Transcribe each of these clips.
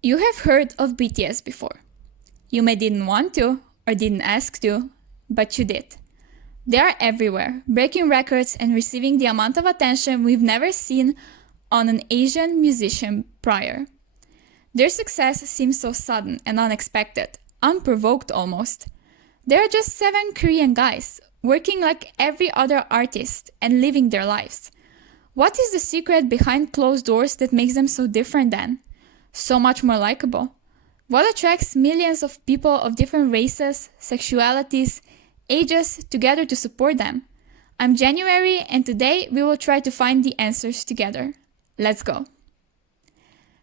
You have heard of BTS before. You may didn't want to or didn't ask to, but you did. They are everywhere, breaking records and receiving the amount of attention we've never seen on an Asian musician prior. Their success seems so sudden and unexpected, unprovoked almost. They are just 7 Korean guys, working like every other artist and living their lives. What is the secret behind closed doors that makes them so different then? So much more likable? What attracts millions of people of different races, sexualities, ages together to support them? I'm Jenniuary, and today we will try to find the answers together. Let's go.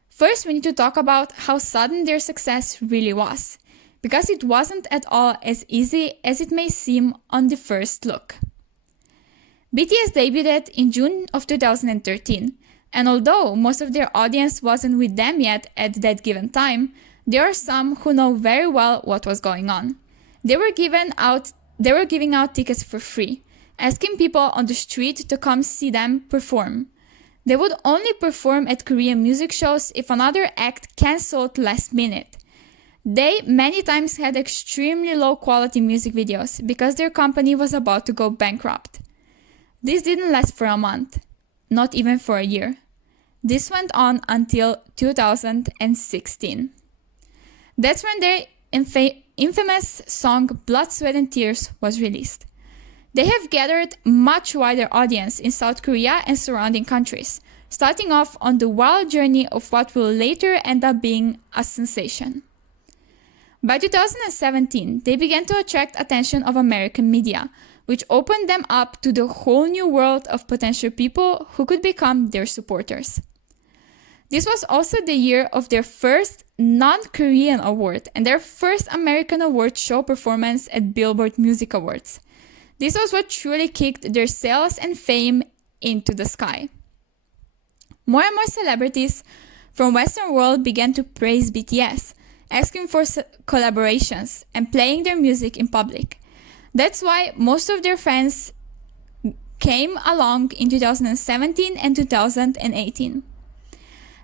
First, we need to talk about how sudden their success really was, because it wasn't at all as easy as it may seem on the first look. BTS debuted in June of 2013, and although most of their audience wasn't with them yet at that given time, there are some who know very well what was going on. They were giving out tickets for free, asking people on the street to come see them perform. They would only perform at Korean music shows if another act cancelled last minute. They many times had extremely low quality music videos because their company was about to go bankrupt. This didn't last for a month, not even for a year. This went on until 2016. That's when their infamous song Blood, Sweat and Tears was released. They have gathered much wider audience in South Korea and surrounding countries, starting off on the wild journey of what will later end up being a sensation. By 2017, they began to attract attention of American media, which opened them up to the whole new world of potential people who could become their supporters. This was also the year of their first non-Korean award and their first American award show performance at Billboard Music Awards. This was what truly kicked their sales and fame into the sky. More and more celebrities from Western world began to praise BTS, asking for collaborations and playing their music in public. That's why most of their fans came along in 2017 and 2018.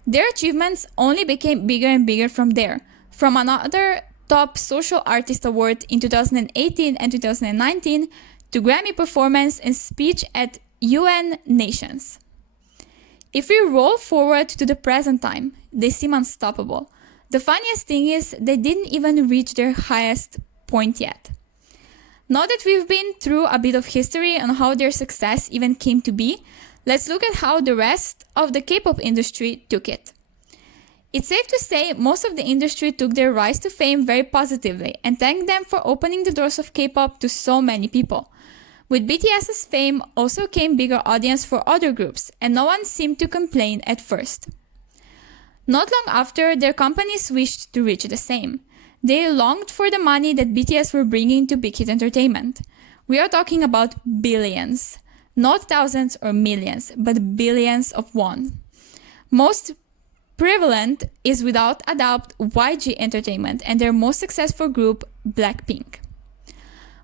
Their achievements only became bigger and bigger from there, from another top social artist award in 2018 and 2019 to Grammy performance and speech at UN nations. If we roll forward to the present time, they seem unstoppable. The funniest thing is they didn't even reach their highest point yet. Now that we've been through a bit of history on how their success even came to be, let's look at how the rest of the K-pop industry took it. It's safe to say most of the industry took their rise to fame very positively and thanked them for opening the doors of K-pop to so many people. With BTS's fame also came bigger audience for other groups, and no one seemed to complain at first. Not long after, their companies wished to reach the same. They longed for the money that BTS were bringing to Big Hit Entertainment. We are talking about billions. Not thousands or millions, but billions of won. Most prevalent is without a doubt YG Entertainment and their most successful group, Blackpink.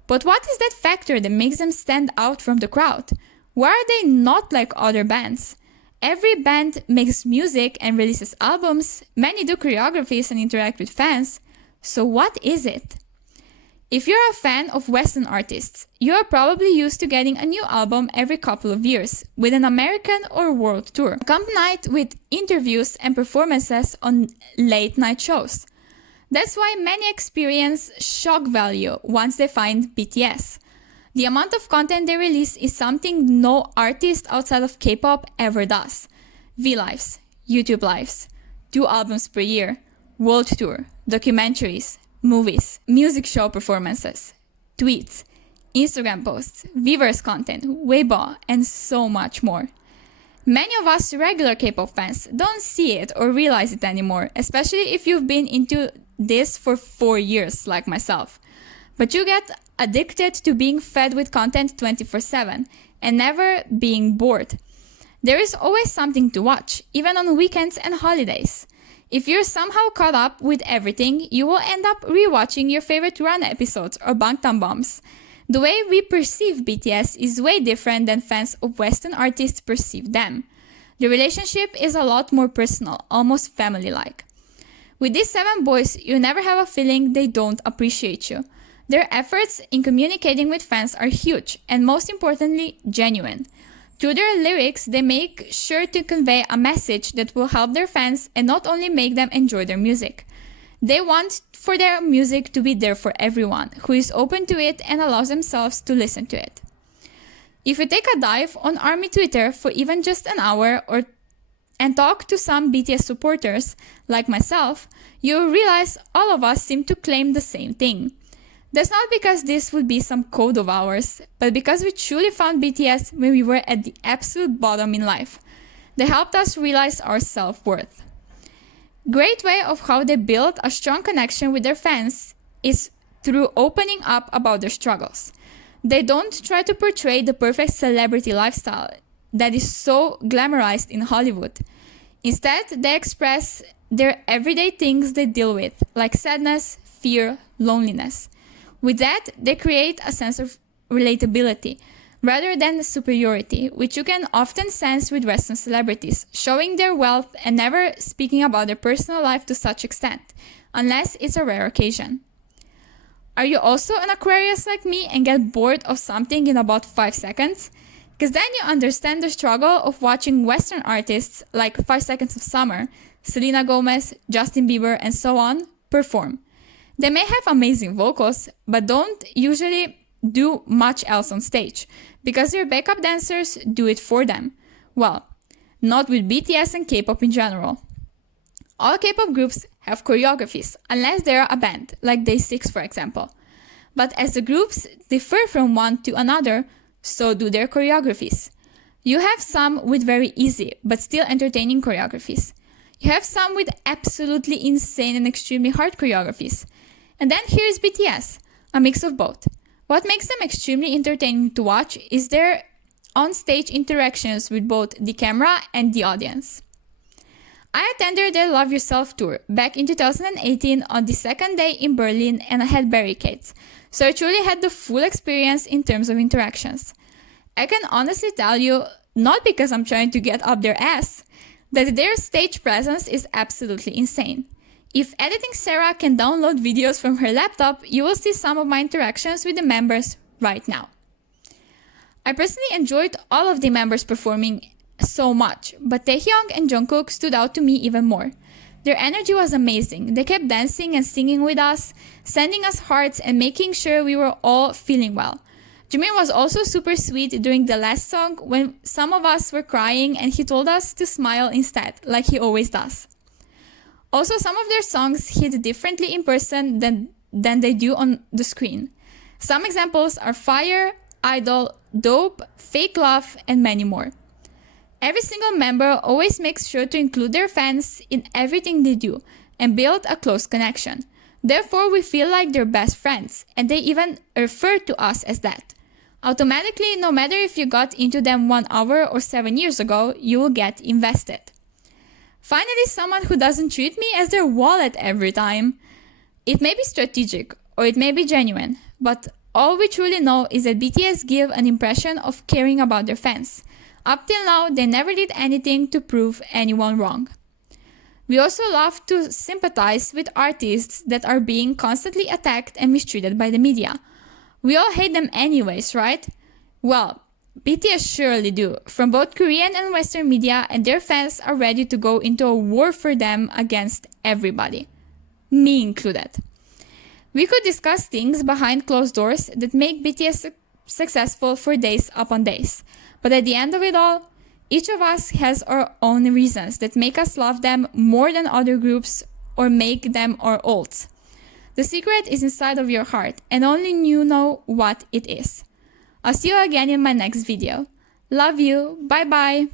But what is that factor that makes them stand out from the crowd? Why are they not like other bands? Every band makes music and releases albums, many do choreographies and interact with fans. So what is it? If you're a fan of Western artists, you are probably used to getting a new album every couple of years, with an American or world tour, accompanied with interviews and performances on late-night shows. That's why many experience shock value once they find BTS. The amount of content they release is something no artist outside of K-pop ever does. V-Lives, YouTube Lives, 2 albums per year, world tour, documentaries, movies, music show performances, tweets, Instagram posts, Weverse content, Weibo, and so much more. Many of us regular K-pop fans don't see it or realize it anymore, especially if you've been into this for 4 years like myself. But you get addicted to being fed with content 24/7 and never being bored. There is always something to watch, even on weekends and holidays. If you're somehow caught up with everything, you will end up rewatching your favorite Run episodes or Bangtan Bombs. The way we perceive BTS is way different than fans of Western artists perceive them. The relationship is a lot more personal, almost family-like. With these 7 boys, you never have a feeling they don't appreciate you. Their efforts in communicating with fans are huge and, most importantly, genuine. Through their lyrics, they make sure to convey a message that will help their fans and not only make them enjoy their music. They want for their music to be there for everyone who is open to it and allows themselves to listen to it. If you take a dive on ARMY Twitter for even just an hour and talk to some BTS supporters, like myself, you will realize all of us seem to claim the same thing. That's not because this would be some code of ours, but because we truly found BTS when we were at the absolute bottom in life. They helped us realize our self-worth. Great way of how they build a strong connection with their fans is through opening up about their struggles. They don't try to portray the perfect celebrity lifestyle that is so glamorized in Hollywood. Instead, they express their everyday things they deal with, like sadness, fear, loneliness. With that, they create a sense of relatability, rather than superiority, which you can often sense with Western celebrities, showing their wealth and never speaking about their personal life to such extent, unless it's a rare occasion. Are you also an Aquarius like me and get bored of something in about 5 seconds? Because then you understand the struggle of watching Western artists like 5 Seconds of Summer, Selena Gomez, Justin Bieber, and so on, perform. They may have amazing vocals, but don't usually do much else on stage, because their backup dancers do it for them. Well, not with BTS and K-pop in general. All K-pop groups have choreographies, unless they're a band, like Day6 for example. But as the groups differ from one to another, so do their choreographies. You have some with very easy, but still entertaining choreographies. You have some with absolutely insane and extremely hard choreographies. And then here's BTS, a mix of both. What makes them extremely entertaining to watch is their on-stage interactions with both the camera and the audience. I attended their Love Yourself tour back in 2018 on the second day in Berlin, and I had barricades, so I truly had the full experience in terms of interactions. I can honestly tell you, not because I'm trying to get up their ass, that their stage presence is absolutely insane. If Editing Sarah can download videos from her laptop, you will see some of my interactions with the members right now. I personally enjoyed all of the members performing so much, but Taehyung and Jungkook stood out to me even more. Their energy was amazing. They kept dancing and singing with us, sending us hearts and making sure we were all feeling well. Jimin was also super sweet during the last song when some of us were crying and he told us to smile instead, like he always does. Also, some of their songs hit differently in person than they do on the screen. Some examples are Fire, Idol, Dope, Fake Love, and many more. Every single member always makes sure to include their fans in everything they do and build a close connection. Therefore, we feel like they're best friends, and they even refer to us as that. Automatically, no matter if you got into them 1 hour or 7 years ago, you will get invested. Finally, someone who doesn't treat me as their wallet every time. It may be strategic or it may be genuine, but all we truly know is that BTS give an impression of caring about their fans. Up till now, they never did anything to prove anyone wrong. We also love to sympathize with artists that are being constantly attacked and mistreated by the media. We all hate them anyways, right? Well, BTS surely do, from both Korean and Western media, and their fans are ready to go into a war for them against everybody, me included. We could discuss things behind closed doors that make BTS successful for days upon days, but at the end of it all, each of us has our own reasons that make us love them more than other groups or make them our ults. The secret is inside of your heart, and only you know what it is. I'll see you again in my next video. Love you. Bye bye.